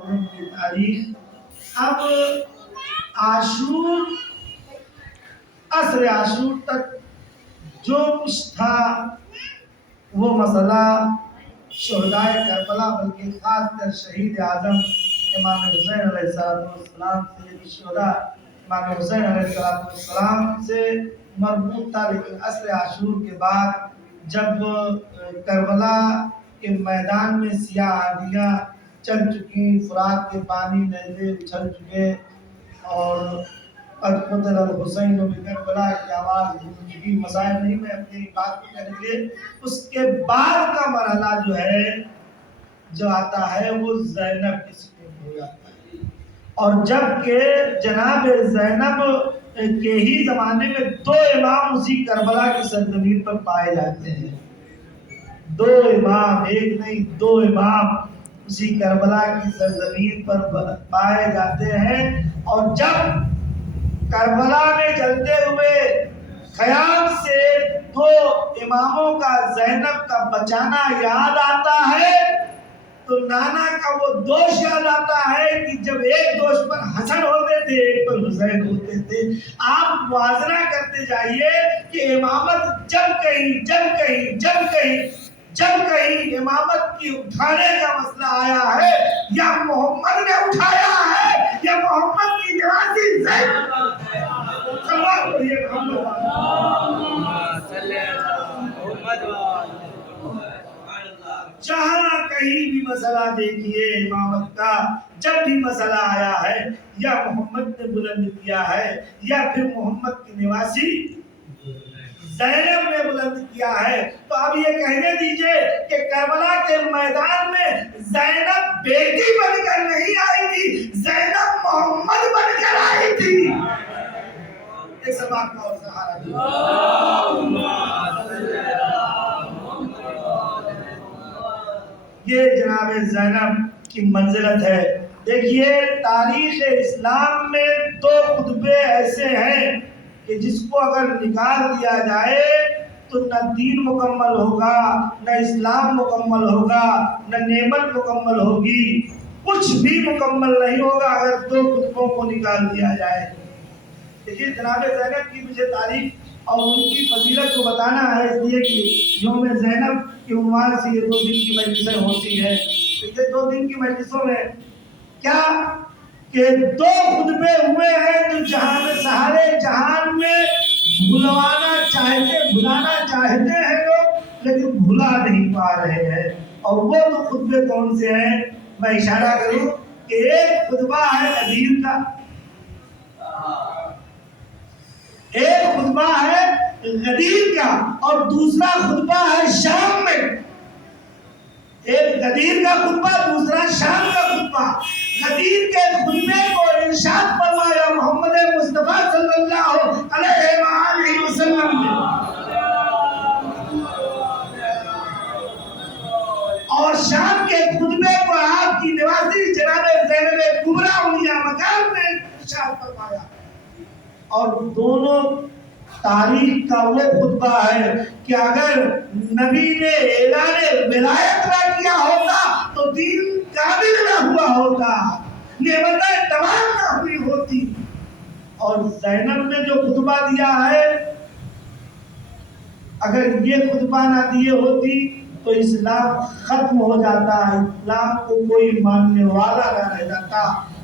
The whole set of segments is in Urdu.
محرم کی تاریخ۔ اب عاشور، عصر عاشور تک جو کچھ تھا وہ مسئلہ شہدائے کربلا، بلکہ خاص کر شہید اعظم امام حسین علیہ السلام سید الشہداء امام حسین علیہ السلام سے مربوط تھا۔ لیکن عصر عاشور کے بعد جب کربلا کے میدان میں سیاہ آندیاں چل چکی، فرات کے پانی نیزے اچھل چکے اور قد قتل الحسین بکربلا کی آواز گونج چکی، مسائل نہیں، میں اپنی بات کو کریں گے۔ اس کے بعد کا مرحلہ جو ہے جو آتا ہے وہ زینب کی سکوت ہو جاتا ہے، اور جب کہ جناب زینب کے ہی زمانے میں دو امام اسی کربلا کی سرزمین پر پائے جاتے ہیں، دو امام، ایک نہیں دو امام اسی کربلا کی سرزمین پر پائے جاتے ہیں۔ اور جب کربلا میں جلتے ہوئے خیام سے دو اماموں کا زینب کا بچانا یاد آتا ہے تو نانا کا وہ دوش یاد آتا ہے کہ جب ایک دوش پر حسن ہوتے تھے ایک پر حسین ہوتے تھے۔ آپ موازنہ کرتے جائیے کہ امامت جب کہیں امامت کی اٹھانے کا مسئلہ آیا ہے یا محمد نے اٹھایا ہے یا محمد کی نوازی زینب سوال کریے جہاں کہیں بھی مسئلہ دیکھیے امامت کا، جب بھی مسئلہ آیا ہے یا محمد نے بلند کیا ہے یا پھر محمد کی نواسی زینب نے بلند کیا ہے۔ تو اب یہ کہنے دیجئے کہ کربلا کے میدان میں زینب بیٹی بن کر نہیں آئی تھی، زینب محمد بن کر آئی تھی۔ ایک سباق کا اور سہارا یہ جناب زینب کی منزلت ہے۔ دیکھیے تاریخ اسلام میں دو خطبے ایسے ہیں کہ جس کو اگر نکال دیا جائے تو نہ دین مکمل ہوگا، نہ اسلام مکمل ہوگا، نہ نعمت مکمل ہوگی، کچھ بھی مکمل نہیں ہوگا اگر دو خطبوں کو نکال دیا جائے۔ دیکھیے جناب زینب کی مجھے تعریف اور ان کی فضیلت کو بتانا ہے، اس لیے کہ یوم زینب کے عنوان سے یہ 2 دن کی مجلسیں ہوتی ہیں۔ یہ 2 دن کی مجلسوں میں کیا کہ 2 خطبے ہوئے ہیں جو جہاں میں سارے جہان میں بھلانا چاہتے ہیں لوگ، لیکن بھلا نہیں پا رہے ہیں۔ اور وہ 2 خطبے کون سے ہیں؟ میں اشارہ کروں کہ ایک خطبہ ہے غدیر کا، ایک خطبہ ہے غدیر کا اور دوسرا خطبہ ہے شام میں۔ ایک غدیر کا خطبہ، دوسرا شام کا خطبہ۔ غدیر کے خطبے کو ارشاد فرمایا محمد مصطفیٰ صلی اللہ علیہ وآلہ وسلم نے، اور شام کے خطبے کو آپ کی نوازی جناب زینب کبریٰ اولیاء مقام نے ارشاد فرمایا۔ اور دونوں تاریخ کا وہ خطبہ ہے کہ اگر نبی نے اعلان ولایت نہ کیا ہوتا تو دین کامل نہ ہوا ہوتا، نعمتیں تمام نہ ہوئی ہوتی۔ اور زینب نے جو خطبہ دیا ہے، اگر یہ خطبہ نہ دیے ہوتی تو اسلام ختم ہو جاتا، اسلام کو کوئی ماننے والا نہ رہ جاتا۔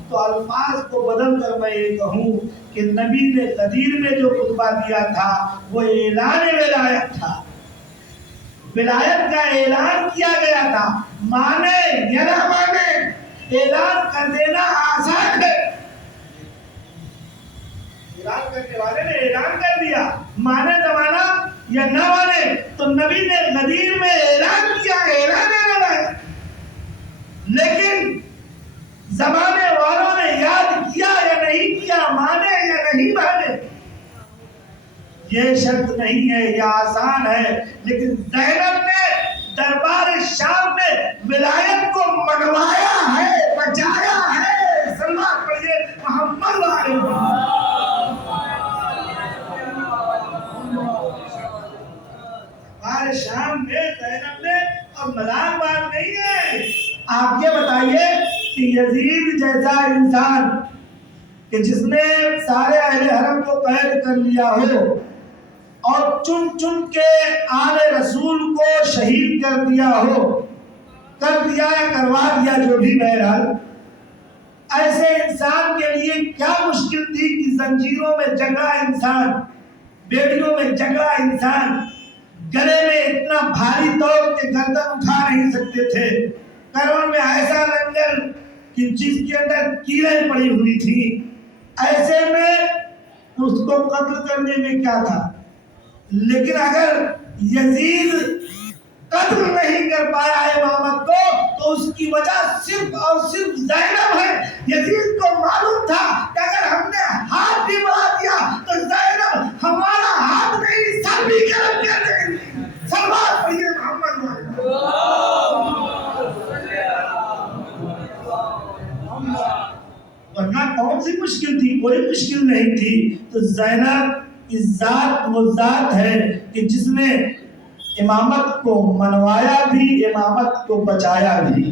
تو الفاظ کو بدل کر میں یہ کہوں کہ نبی نے غدیر میں جو خطبہ دیا تھا وہ اعلان ولایت تھا، ولایت کا اعلان کیا گیا تھا۔ مانے یا نہ مانے اعلان کر دینا آسان ہے، اعلان کرنے والے نے اعلان کر دیا، مانے زمانہ یا نہ مانے۔ تو نبی نے غدیر میں اعلان کیا، اعلان ولایت، لیکن زمانے والوں نے یاد کیا یا نہیں کیا، مانے یا نہیں مانے، یہ شرط نہیں ہے، یہ آسان ہے۔ لیکن زینب نے دربار شام میں ولایت کو منوایا ہے، بچایا ہے۔ سلوات پڑھیے محمد وآلہ دربار شام میں زینب نے، اور مذاق بات نہیں ہے۔ آپ یہ بتائیے کہ یزید جیسا انسان کہ جس نے سارے اہل حرم کو قید کر لیا ہو اور چن چن کے آل رسول کو شہید کر دیا ہو، کر دیا یا کروا دیا، جو بھی بہرحال، ایسے انسان کے لیے کیا مشکل تھی کہ زنجیروں میں جکڑا انسان، بیڑیوں میں جکڑا انسان، گلے میں اتنا بھاری توڑ کہ گردن اٹھا نہیں سکتے تھے، پیروں میں ایسا لنگر کہ جس کے اندر کیلیں پڑی ہوئی تھی، ایسے میں اس کو قتل کرنے میں کیا تھا؟ لیکن اگر یزید قتل نہیں کر پایا امامت کو تو اس کی وجہ صرف اور صرف زینب ہے۔ یزید کو معلوم تھا کہ اگر ہم نے ہاتھ بھی بڑھا دیا تو زینب ہمارا ہاتھ نہیں سر بھی گرم کر دے گی۔ سلوات پڑھیے محمد ورنہ کون سی مشکل تھی؟ کوئی مشکل نہیں تھی۔ تو زینب کی ذات وہ ذات ہے کہ جس نے امامت کو منوایا بھی، امامت کو بچایا بھی،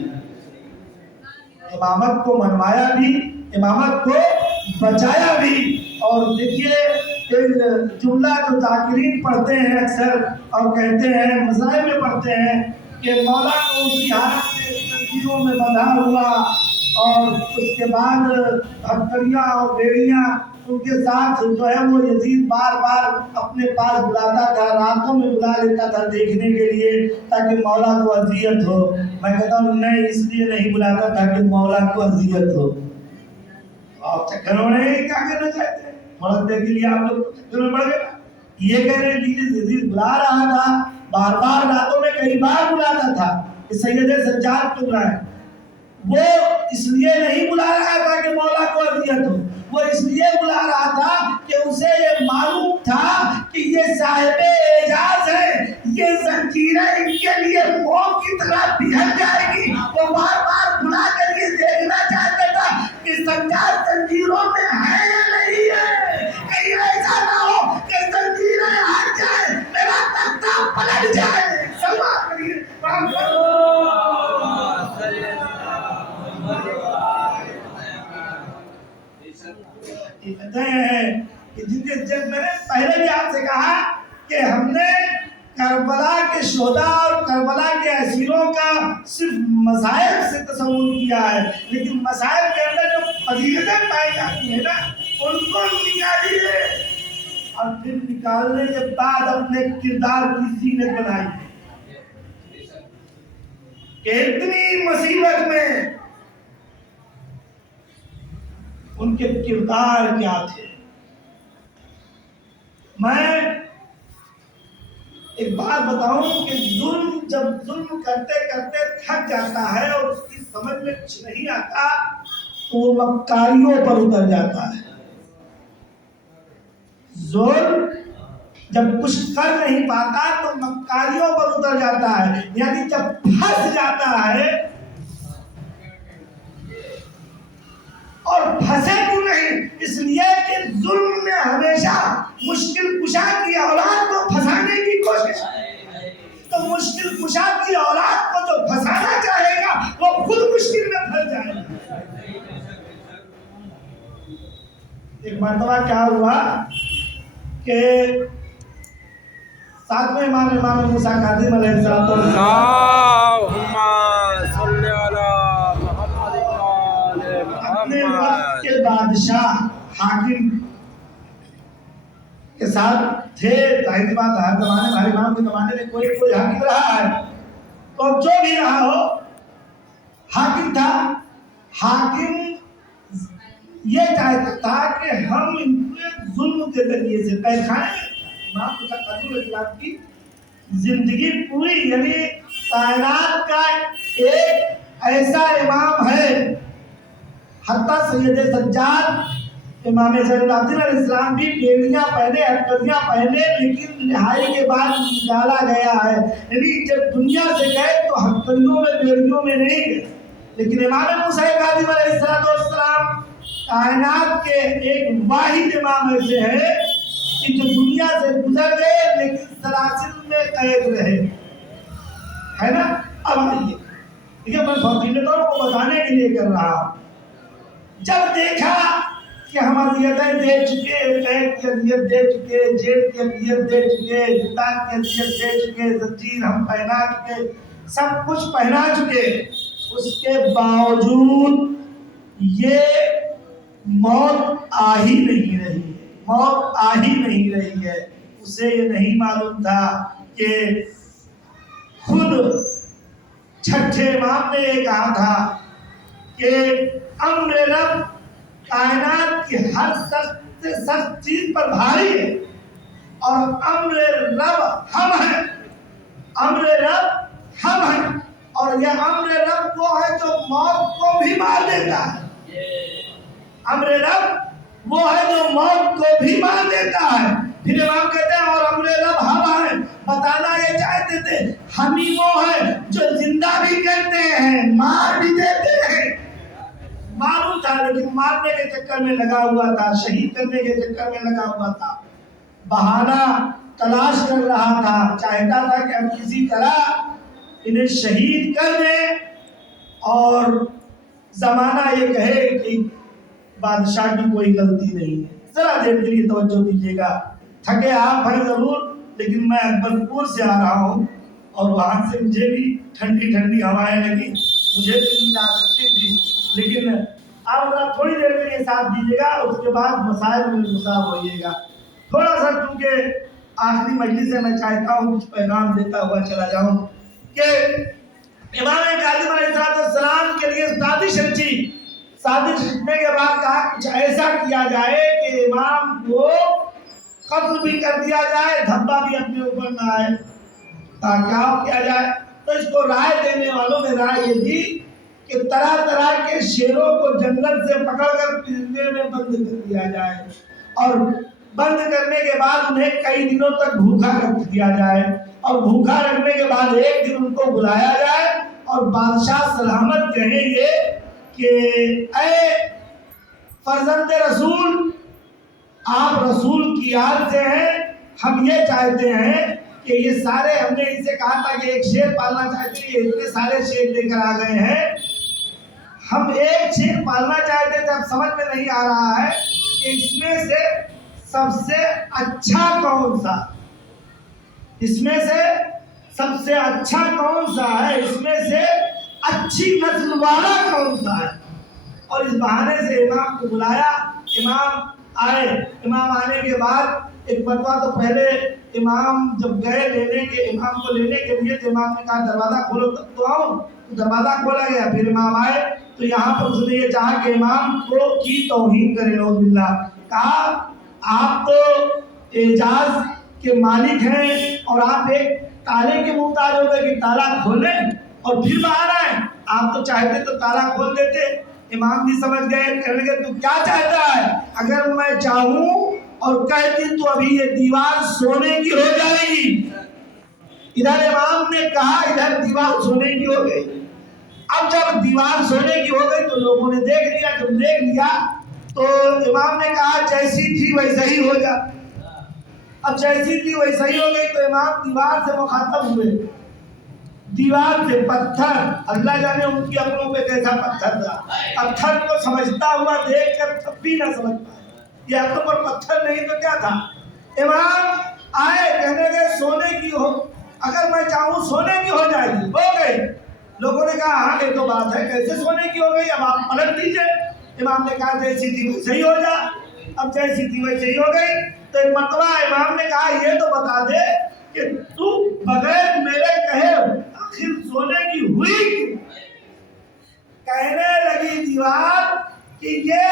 امامت کو منوایا بھی، امامت کو بچایا بھی۔ اور دیکھیے ایک جملہ جو ذاکرین پڑھتے ہیں اکثر اور کہتے ہیں، مذاہب میں پڑھتے ہیں کہ مولا کو اس کی حالت میں زنجیروں میں بندھا ہوا اور اس کے بعد ہتھکڑیاں اور بیڑیاں ان کے ساتھ جو ہے وہ یزید بار بار اپنے پاس بلاتا تھا، راتوں میں بلا لیتا تھا دیکھنے کے لیے تاکہ مولا کو اذیت ہو۔ میں کہتا ہوں نہیں، اس لیے نہیں بلاتا تھا کہ مولا کو اذیت ہو۔ آپ چکروں میں کیا کہنا چاہتے ہیں؟ تھوڑا دیر کے لیے آپ لوگ چکر میں پڑ گئے۔ یہ کہنے کے لیے یزید بلا رہا تھا، بار بار راتوں میں کئی بار بلاتا تھا کہ سید سجاد کو بلائیں۔ وہ اس لیے نہیں بلا رہا تھا کہ مولا کو اذیت ہو، وہ اس لیے بلا رہا تھا کہ اسے یہ معلوم تھا کہ یہ صاحب اعجاز ہے، یہ زنجیریں ان کے لیے موم کی طرح پگھل جائے گی۔ وہ بار بار بلا کر یہ دیکھنا چاہتا تھا کہ سجاد زنجیروں میں ہے یا نہیں ہے، کہیں ایسا نہ ہو کہ زنجیریں ہٹ جائیں، میرا تختہ پلٹ جائے۔ سلوات پڑھیے۔ جب میں نے پہلے بھی آپ سے کہا کہ ہم نے کربلا کے شہداء اور کربلا کے اسیروں کا صرف مصائب سے تصور کیا ہے، لیکن مصائب کے اندر جو فضیلتیں پائی جاتی ہیں نا ان کو نکالیے اور پھر نکالنے کے بعد اپنے کردار کی زینت بنائیے کہ اتنی مصیبت میں ان کے کردار کیا تھے۔ میں ایک بات بتاؤں کہ ظلم جب ظلم کرتے کرتے تھک جاتا ہے اور اس کی سمجھ میں کچھ نہیں آتا تو وہ مکاریوں پر اتر جاتا ہے۔ ظلم جب کچھ کر نہیں پاتا تو مکاریوں پر اتر جاتا ہے، یعنی جب پھنس جاتا ہے۔ اور پھنسے کیوں نہیں؟ اس لیے کہ ظلم میں ہمیشہ مشکل کشا کی اولاد کو پھنسانے کی کوشش ہے، تو مشکل کشا کی اولاد کو جو پھنسانا چاہے گا وہ خود مشکل میں پھنس جائے گا۔ ایک مرتبہ کیا ہوا کہ ساتویں امام موسیٰ کاظم علیہ السلام اپنے وقت کے بادشاہ حاکم کے ساتھ تھے۔ ظاہر بات ہر زمانے میں، ہر امام کے زمانے میں کوئی حاکم رہا ہے، تو جو بھی رہا ہو حاکم تھا۔ حاکم یہ چاہتا تھا کہ ہم ان کے ظلم کے ذریعے سے قید خانے میں امام موسیٰ کاظم علیہ السلام کی زندگی پوری، یعنی کائنات کا ایک ایسا امام ہے، حتیٰ سید سجاد امام زین العابدین علیہ السلام بھی بیڑیاں پہنے، ہتھکڑیاں پہنے، لیکن رہائی کے بعد نکالا گیا ہے، یعنی جب دنیا سے گئے تو ہتھکڑیوں میں بیڑیوں میں نہیں گئے۔ لیکن امام موسیٰ کاظم علیہ السلام کائنات کے ایک واحد امام ایسے ہیں کہ جو دنیا سے گزر گئے لیکن سلاسل میں قید رہے، ہے نا؟ اب آئیے ٹھیک ہے، میں فضیلتوں کو بتانے کے لیے کر رہا ہوں. جب دیکھا کہ ہم اذیتیں دے چکے، قید کی اذیت دے چکے، جیل کی اذیت دے چکے، جدا کی اذیت دے چکے، زنجیر ہم پہنا چکے، سب کچھ پہنا چکے، اس کے باوجود یہ موت آ ہی نہیں رہی ہے، موت آ ہی نہیں رہی ہے. اسے یہ نہیں معلوم تھا کہ خود چھٹے امام نے یہ کہا تھا کہ امر رب کائنات کی ہر سخت سے سخت چیز پر بھاری ہے، اور امر رب ہم ہیں، امر رب ہم ہیں، اور یہ امر رب وہ ہے جو موت کو بھی مار دیتا ہے. امر رب وہ ہے جو موت کو بھی مار دیتا ہے. پھر امام کہتے ہیں اور امر رب ہم ہیں، بتانا یہ چاہتے تھے ہم ہی وہ ہیں جو زندہ بھی کرتے ہیں، مار بھی دیتے ہیں. معلوم تھا لیکن مارنے کے چکر میں لگا ہوا تھا، شہید کرنے کے چکر میں لگا ہوا تھا، بہانہ تلاش کر رہا تھا، چاہتا تھا کہ ہم کسی طرح انہیں شہید کر دیں اور زمانہ یہ کہے کہ بادشاہ کی کوئی غلطی نہیں ہے. ذرا دیر کے لیے توجہ دیجیے گا، تھکے آپ ہیں ضرور، لیکن میں اکبرپور سے آ رہا ہوں اور وہاں سے مجھے بھی ٹھنڈی ٹھنڈی ہوائیں لگی، مجھے بھی نیند آ سکتی تھی، لیکن آپ ذرا تھوڑی دیر کے لیے ساتھ دیجیے گا، اس کے بعد مسائل میں مصاب ہوئیے گا. تھوڑا سا کیونکہ آخری مجلس سے میں چاہتا ہوں کچھ پیغام دیتا ہوا چلا جاؤں کہ امام کاظم علیہ السلام کے لیے سازش رچی، سازش رچنے کے بعد کہا کچھ ایسا کیا جائے کہ امام کو قتل بھی کر دیا جائے، دھبا بھی اپنے اوپر نہ آئے. کیا کیا جائے؟ تو اس کو رائے دینے والوں نے رائے یہ دی کہ طرح طرح کے شیروں کو جنگل سے پکڑ کر پنجرے میں بند کر دیا جائے، اور بند کرنے کے بعد انہیں کئی دنوں تک بھوکا رکھ دیا جائے، اور بھوکا رکھنے کے بعد ایک دن ان کو بلایا جائے اور بادشاہ سلامت کہیں گے کہ اے فرزند رسول، آپ رسول کی یاد سے ہیں، ہم یہ چاہتے ہیں کہ یہ سارے، ہم نے ان سے کہا تھا کہ ایک شیر پالنا چاہتے ہیں، یہ اتنے سارے شیر لے کر آ گئے ہیں، ہم ایک شیر پالنا چاہتے تھے، اب سمجھ میں نہیں آ رہا ہے کہ اس میں سے سب سے اچھا کون سا، اس میں سے سب سے اچھا کون سا ہے، اس میں سے اچھی نسل والا کون سا ہے. اور اس بہانے سے امام کو بلایا، امام آئے. امام آنے کے بعد ایک مرتبہ تو پہلے امام جب گئے لینے کے، امام کو لینے کے لیے، تو امام نے کہا دروازہ کھولو تب تو آؤں، تو دروازہ کھولا گیا. پھر امام آئے تو یہاں پر اس نے یہ چاہا کہ امام کو کی توہین کرے، نعوذ باللہ. کہا آپ تو اعجاز کے مالک ہیں اور آپ ایک تالے کے محتاج ہو گئے کہ تالا کھولیں اور پھر باہر آئیں، آپ تو چاہتے تو تالا کھول دیتے. امام بھی سمجھ گئے، کہنے لگے تو کیا چاہتا ہے؟ اگر میں چاہوں اور کہتی تو ابھی یہ دیوار سونے کی ہو جائے گی. ادھر امام نے کہا، ادھر دیوار سونے کی ہو گئی. اب جب دیوار سونے کی ہو گئی تو لوگوں نے دیکھ لیا، جب دیکھ لیا تو امام نے کہا جیسی تھی ویسا ہی ہو جا. اب جیسی تھی ویسا ہی ہو گئی تو امام دیوار سے مخاطب ہوئے. دیوار سے پتھر، اللہ جانے ان کی عقلوں پہ کیسا پتھر تھا، پتھر کو سمجھتا ہوا دیکھ کر تب بھی نہ سمجھ پائے، یہ عقل پر پتھر نہیں تو کیا تھا. امام آئے، کہنے لگے سونے کی ہو، اگر میں چاہوں سونے کی ہو جائے گی. ہو گئی. لوگوں نے کہا ہاں یہ تو بات ہے، کیسے سونے کی ہو گئی، اب آپ پلٹ دیجئے. امام نے کہا جیسی تھی ویسے ہی ہو جا. اب جیسی تھی ویسے ہی ہو گئی. تو ایک مرتبہ امام نے کہا یہ تو بتا دے کہ تو بغیر میرے کہے آخر سونے کی ہوئی کیوں؟ کہنے لگی دیوار کہ یہ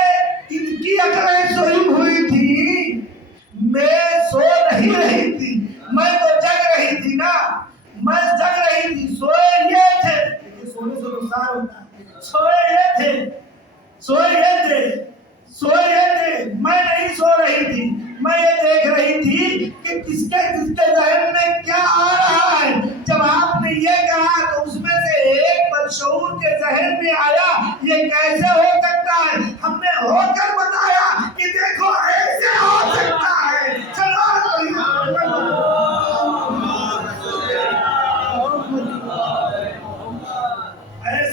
ان کی عقلیں سوئی ہوئی تھی، میں سو نہیں رہی تھی، میں تو جگ رہی تھی نا، میں جگ رہی تھی، سوئے یہ تھے. سونے سے نقصان ہوتا ہے. سوئے یہ تھے، سوئے یہ تھے، سوئے یہ تھے، میں نہیں سو رہی تھی، میں یہ دیکھ رہی تھی کہ کس کے ذہن میں کیا آ رہا ہے. جب آپ نے یہ کہا تو اس میں سے ایک بدشعور کے ذہن میں آیا یہ کیسے ہو سکتا ہے. ہم نے ہو کر بتایا کہ دیکھو ایسے ہو سکتا ہے. چلو ایسے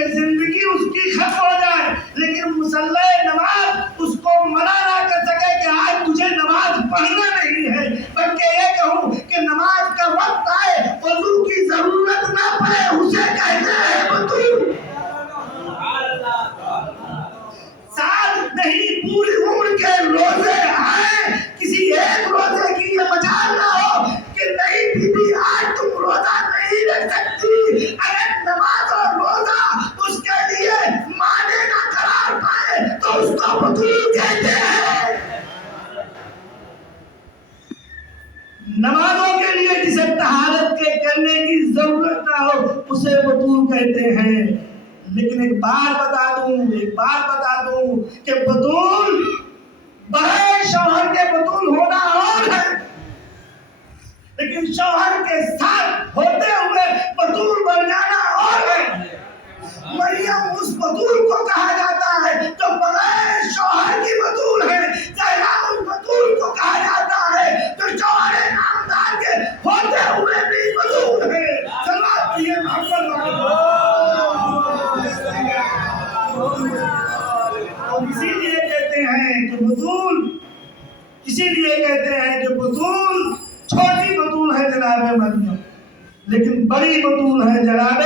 کہ زندگی اس کی ختم ہو جائے، لیکن مصلی نماز اس کو منع نہ کر سکے کہ آج تجھے نماز پڑھنا نہیں ہے، بلکہ یہ کہوں کہ نماز کا وقت آئے وضو کی ضرورت نہ پڑے، اسے کہتے ہیں بطول۔ سال نہیں پوری عمر کے روزے آئے، کسی ایک روزے کی یہ مجال نہ ہو کہ نہیں بی بی آج تم روزہ نہیں رکھ سکتی، اگر نماز اور روزہ اس کے لیے مانے نہ قرار پائے تو اس کو بطول کہتے ہیں۔ نمازوں کے لیے جسے طہارت کے کرنے کی ضرورت نہ ہو اسے بطول کہتے ہیں۔ لیکن ایک بات بتا دوں کہ بطول بغیر شوہر کے بطول ہونا اور ہے، لیکن شوہر کے ساتھ ہوتے ہوئے بطول بن جانا اور ہے۔ مریم اس بطول کو کہا جاتا ہے جو بغیر شوہر کی بطول ہے، زہرا اس بطول کو کہا جاتا ہے جو شوہر نامدار کے ہوتے ہوئے بھی بطول ہے۔ صلوات پڑھیے محمد اسی لیے کہتے ہیں کہ بطول چھوٹی بطول ہے جناب مریم، لیکن بڑی بطول ہے جناب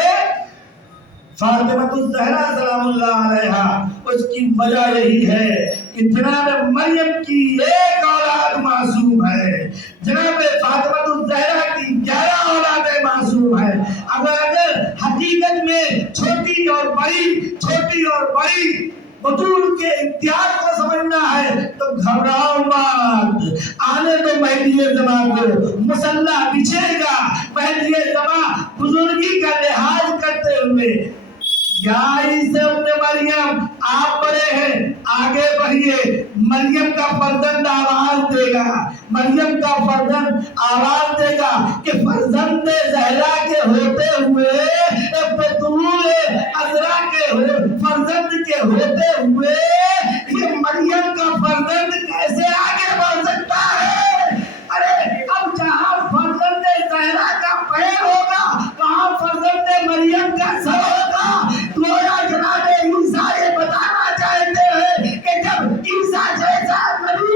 فاطمہ الزہرا سلام اللہ علیہا۔ اس کی وجہ یہی ہے کہ جناب مریم کی ایک اولاد معصوم ہے، جناب فاطمہ الزہرا کی 11 اولادیں معصوم ہے۔ اگر حقیقت میں چھوٹی اور بڑی بطول کے امتیاز کو سمجھنا ہے تو گھبراؤ مت، آنے تو مہدی زمان کو، مصلی بچھے گا، مہدی زمان بزرگی کا لحاظ کرتے ہوئے۔ یا عیسی ابن مریم آپ بڑے ہیں، آگے بڑھیے، مریم کا فرزند آواز دے گا کہ فرزند زہرا کے ہوتے ہوئے، بطول عذرا کے فرزند کے ہوتے ہوئے یہ مریم کا فرزند کیسے آگے بڑھ سکتا ہے؟ ارے اب جہاں فرزند زہرا کا پیر ہوگا وہاں فرزند مریم کا سر ہوگا۔ گویا جناب عیسیٰ یہ بتانا چاہتے ہیں کہ جب عیسیٰ جیسا نبی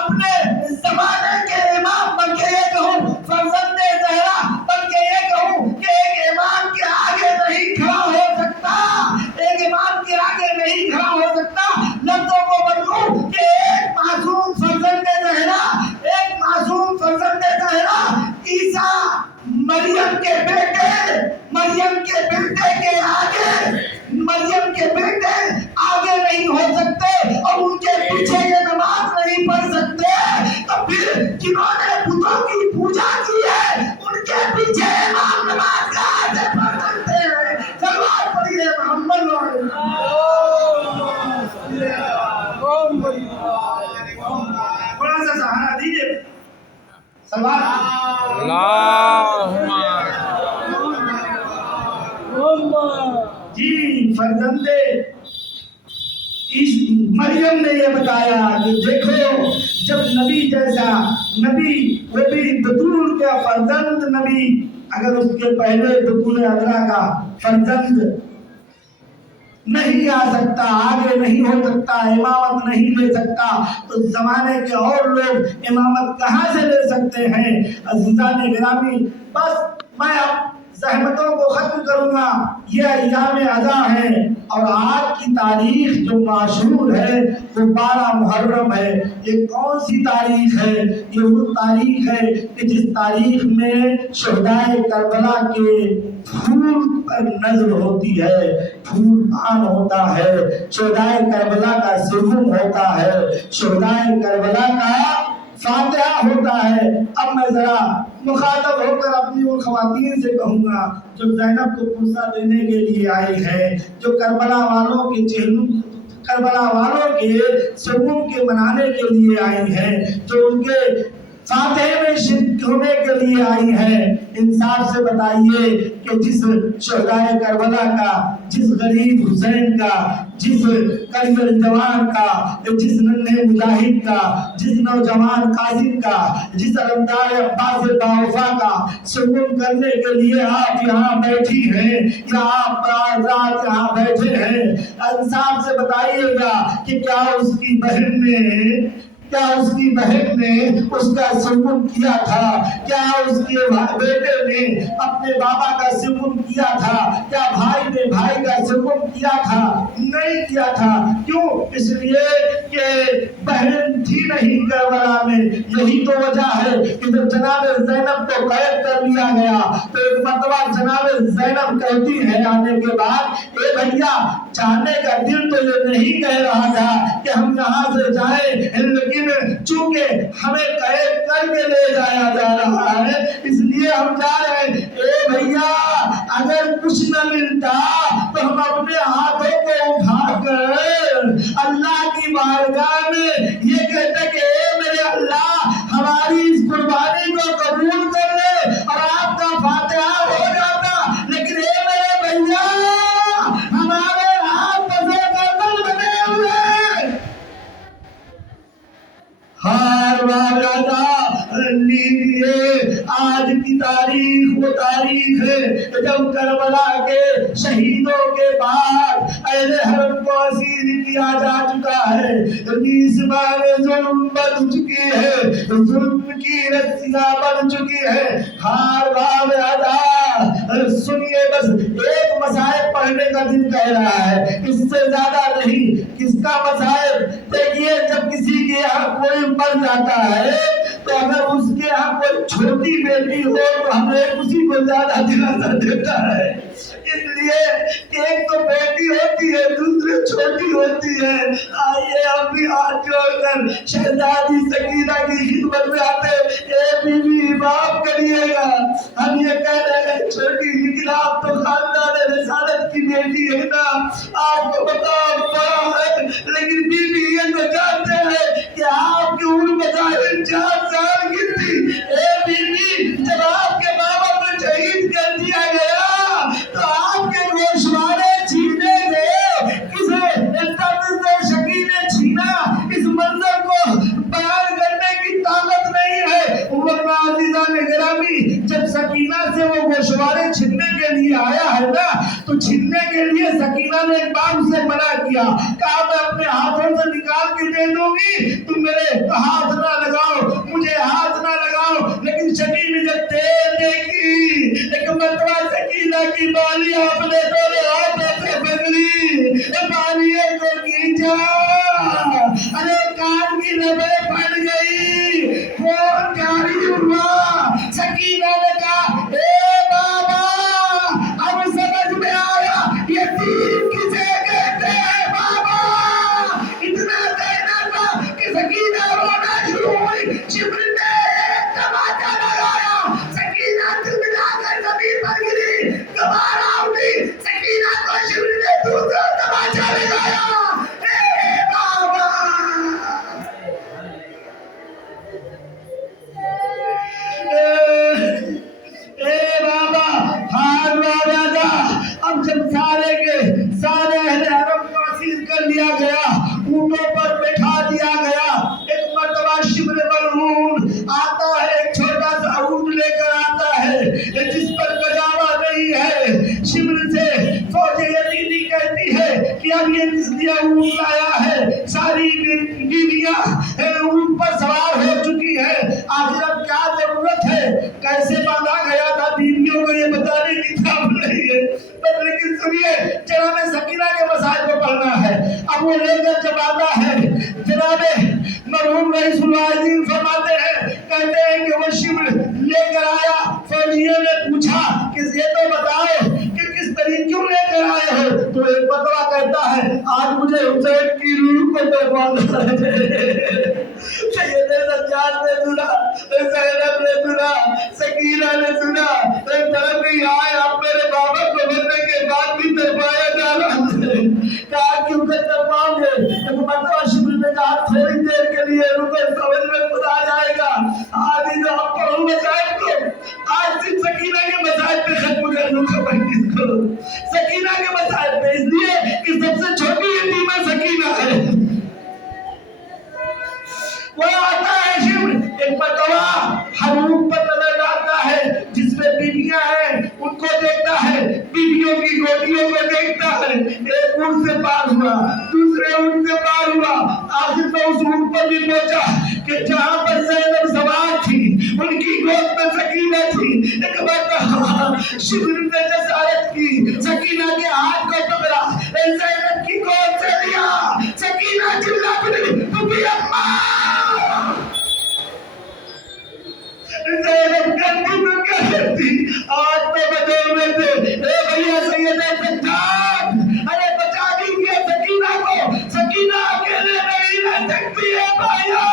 اپنے زمانے کے امام بن کے یہ کہوں فرزند زہرا بن کے یہ کہوں کہ ایک امام کے آگے نہیں کھڑا ہو سکتا، لفظوں کو بدلوں کہ ایک معصوم فرزند زہرا عیسیٰ مریم کے بیٹے آگے نہیں ہو سکتے اور ان کے پیچھے یہ نماز نہیں پڑھ سکتے، تو پھر جنہوں نے بتوں کی پوجا کی ہے ان کے پیچھے امام نماز کہاں سے پڑھ سکتے ہیں؟ صلوات پڑھیے محمد تھوڑا سا سہارا دیجیے، صلوات جی۔ فرزند مریم نے یہ بتایا کہ دیکھو جب نبی جیسا نبی، وہ بھی بطول کا فرزند نبی، اگر اس کے پہلے بطول عذرا کا فرزند نہیں آ سکتا، آگے نہیں ہو سکتا، امامت نہیں لے سکتا، تو زمانے کے اور لوگ امامت کہاں سے لے سکتے ہیں؟ عزیزان گرامی، بس میں اب زحمتوں کو ختم کروں گا۔ یہ ایام عزا ہیں اور آج کی تاریخ جو مشہور ہے وہ 12 محرم ہے۔ یہ کون سی تاریخ ہے؟ یہ وہ تاریخ ہے کہ جس تاریخ میں شہدائے کربلا کے پھول پر نظر ہوتی ہے، پھول بان ہوتا ہے، شہدائے کربلا کا سرغم ہوتا ہے، شہدائے کربلا کا فاتحہ ہوتا ہے۔ اب میں ذرا مخاطب ہو کر اپنی ان خواتین سے کہوں گا جو زینب کو پرسہ دینے کے لیے آئی ہے، جو کربلا والوں کے سرغم کے منانے کے لیے آئی ہیں، جو ان کے فاتح میں شرک ہونے کے لیے آئی ہے۔ انصاف سے بتائیے کہ جس شہدائے کربلا کا، جس غریب حسین کا، جس کریمر جوان کا، جس ننھے مجاہد کا، جس نوجوان قاسم کا، جس علمدار عباس باوفا کا سکون کرنے کے لیے آپ یہاں بیٹھی ہیں یا آپ آزاد یہاں بیٹھے ہیں، انصاف سے بتائیے گا کہ کیا اس کی بہن نے اس کا سکون کیا تھا؟ کیا اس کے بیٹے نے اپنے بابا کا سکون کیا تھا؟ کیا بھائی نے بھائی کا سکون کیا تھا؟ نہیں کیا تھا۔ کیوں؟ اس لیے کہ بہن تھی نہیں کربلا میں۔ یہی تو وجہ ہے کہ جب جناب زینب کو قید کر لیا گیا تو ایک مرتبہ جناب زینب کہتی ہے آنے کے بعد، اے بھیا جانے کا دل تو یہ نہیں کہہ رہا تھا کہ ہم یہاں سے جائیں، لیکن چونکہ ہمیں قید کر کے لے جایا جا رہا ہے اس لیے ہم جا رہے ہیں۔ اے بھیا اگر کچھ نہ ملتا تو ہم اپنے ہاتھوں کو اٹھا کر اللہ کی بارگاہ میں یہ کہتے کہ اے میرے اللہ ہماری اس قربانی کو قبول کر لے اور آپ کا فاتحہ ہو جاتا، لیکن اے میرے بھیا ہمارے ہاتھ پسے گردن بنے ہوئے۔ ہار والا لیجیے آج کی تاریخ وہ تاریخ ہے جب کربلا کے شہیدوں کے بعد اہل حرم کو اسیر کیا جا چکا ہے، میزبان ظلم بن چکی ہے، ظلم کی رسیاں بن چکی ہے۔ ہار والا سنیے بس ایک مصائب پڑھنے کا دل کہہ رہا ہے، اس سے زیادہ نہیں۔ کس کا مصائب؟ دیکھیے جب کسی کے یہاں کوئی مر جاتا ہے تو اگر اس کے یہاں کوئی چھوٹی بیٹی ہو تو ہمیں اسی کو زیادہ دلاسا دیتا ہے، اس لیے کہ ایک تو بیٹی ہوتی ہے دوسری چھوٹی ہوتی ہے۔ آئیے ہم بھی ہاتھ جوڑ کر شہزادی سکینہ کی خدمت میں آتے، اے بی بی معاف کریے گا ہم یہ کہہ رہے ہیں چھوٹی، لیکن آپ تو خاندان رسالت کی بیٹی ہے نا، آپ کو بتاؤ بڑا ہے، لیکن بی بی یہ تو جانتے ہیں کہ آپ کی عمر بظاہر 4 سال کی تھی۔ اے بی بی جب آپ کے بابا کو شہید کر دیا گیا تو آپ کے گوشوارے چھینے گئے، کسے التمس شکی نے چھینا، اس منظر کو بیان کرنے کی طاقت نہیں ہے۔ ورنہ عزیزان گرامی جب سکینہ سے وہ گوشوارے چھننے کے لیے آیا ہے نا تو چھننے کے لیے سکینہ نے ایک بار اسے منع کیا، کہا میں اپنے ہاتھوں سے نکال کے دے دوں گی، تم میرے ہاتھ نہ لگاؤ، مجھے ہاتھ نہ لگاؤ۔ لیکن شکی نے جب تیل دیکھی ایک مرتبہ سکینہ کی بالی اپنے دونوں ہاتھوں سے پکڑی، بالیے کو کھینچا، ارے کان کی نبیں پھٹ گئی، خون جاری ہوا۔ سکینہ نے کہا اے بابا اب سمجھ میں آیا یتیم کسے کہتے ہیں بابا۔ اتنا دینا تھا کہ سکینہ رونا شروع ہوئی، شبر نے ایک تماچا لگایا، سکینہ تلملا کر زمین پر گری، دوبارہ اٹھی، سکینہ کو شبر نے دوسرا تماچا لگایا۔ اے بابا اے بابا ہار راجا، اب جب سارے کے سارے اہل حرم کو اسیر کر لیا گیا، اونٹوں پر بٹھا دیا گیا، ایک مرتبہ شبر مرہون آتا ہے، ایک چھوٹا سا اونٹ لے کر آتا ہے جس پر کجاوا نہیں ہے۔ شبر سے فوج یزیدی کہتی ہے کہ اب یہ کس لیے اونٹ لایا ہے؟ ساری بیویاں اونٹ پر سوار ہو چکی ہیں، آخر اب کیا ضرورت ہے؟ کیسے باندھا گیا تھا بیویوں کو یہ بتانے کی کام نہیں ہے، لیکن سنیے جناب سکینہ کے مسائل کو پڑھنا ہے۔ اب وہ لے کر جب آتا ہے جناب مرحوم رئیس الواعظین فرماتے ہیں، کہتے ہیں کہ وہ شبر لے کر آیا، فوجیوں نے پوچھا کہ یہ تو بتاؤ کہ کس طریقے کیوں لے کر آئے ہو؟ تو ایک مرتبہ کہتا ہے آج مجھے حسین کی روح کو پروانا ہے۔ سید سجاد نے سنا، زینب نے سنا، سکینہ نے سنا، ایک طرف نہیں آئے آپ میرے بابا کو مرنے کے بعد بھی ترپایا جا رہا ہے۔ کہا کیوں کہ ترپاؤ گے؟ ایک مرتبہ شبر نے کہا تھوڑی دیر کے لیے رکو، سمجھ میں خود آ جائے گا۔ آج مسائل کو آج صرف سکینہ کے مسائل پہ ختم کر دوں گا بھائی اس کو، سکینہ کے مسائل پہ، اس لیے کہ سب سے چھوٹی یتیمہ سکینہ ہے۔ وہ آتا ہے شمر ایک مرتبہ حروب پر نظر ڈالتا ہے جس میں بیویاں ہیں، ان کو دیکھتا ہے، بیویوں کی گوٹیوں کو دیکھتا ہے، ایک اونٹ سے پار ہوا، دوسرے اونٹ سے پار ہوا، آخر میں اس اونٹ پر بھی پہنچا کہ جہاں پر زینب سوار تھی ان کی گود میں سکینہ تھی۔ ایک مرتبہ شمر نے جسارت کی، سکینہ کے ہاتھ کو پکڑا، زینب کی گود سے لیا، سکینہ چلا پڑی، پھپھی اماں، زینب کرتی تو کیا کرتی، آج تو بدل میں تھے، اے بھیا سیدہ سجاد، ارے بچا دیجئے سکینہ کو، سکینہ اکیلے نہیں رہ سکتی ہے بھائیا،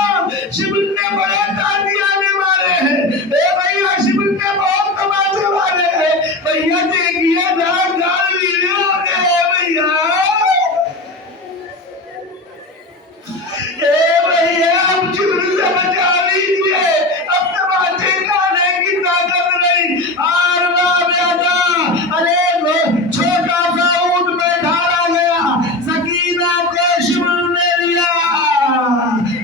شمر نے بڑے تازیانے مارے ہیں، اے بھیا شمر نے بہت تماشے مارے ہیں، بھیا دیکھئے دھان دھان لیلے ہو گئے بھیا، اے بھیا اب شمر سے بچا لیجئے، اب تماشے کھانے کی طاقت نہیں، آر بابیادا، ارے چھوٹا سا اونٹ میں ڈھالا گیا، سکینہ کو شمر نے لیا،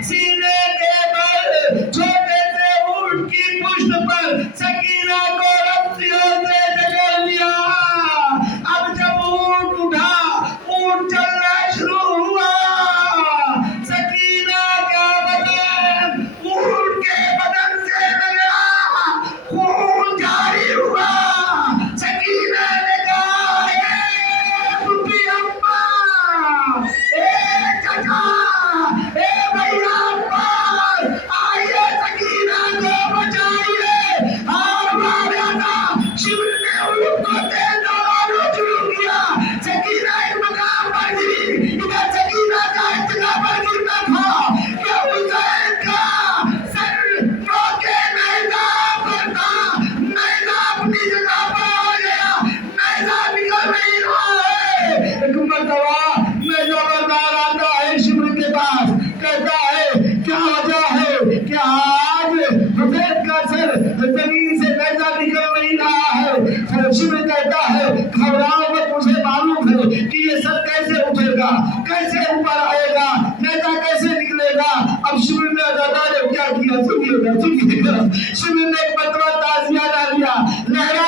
سینے کے بل چھوٹے سے اونٹ کی پشت پر سکینہ کو رسیوں سے جکڑ لیا، اب جب اونٹ اٹھا، اونٹ چلنا شروع ہوا، سکینہ کا بدن اونٹ کے بدن سے لگا، خون جاری ہوا، سکینہ نے کہا اے پھپھی اماں، اے چچا، اے بھیا عباس، آئیے سکینہ کو بچائیے، اور بابیادا شمر نے اونٹ کو تیز دوڑانا شروع کیا، سکینہ ایک مقام پر گری، ادھر سکینہ کا ارتقا پر گرنا تھا کہ حسین کا سر ٹوکے نیزہ پر تھا، نیزہ اپنی جگہ پر آ گیا، نیزہ نکل نہیں رہا ہے، ایک مرتبہ نیزہ بردار آتا ہے شمر کے پاس، کہتا ہے کیا وجہ ہے کہ آج حسین کا سر زمین سے نیزہ نکل نہیں رہا ہے، شمر کہتا ہے گھبراؤ مت، مجھے معلوم ہے کہ یہ سر کیسے اٹھے گا، کیسے اوپر آئے گا، نیزہ کیسے نکلے گا۔ اب شمر نے دادا نے کیا کیا، سنیے گا، شمر نے ایک مرتبہ تازیانہ لیا، لہرا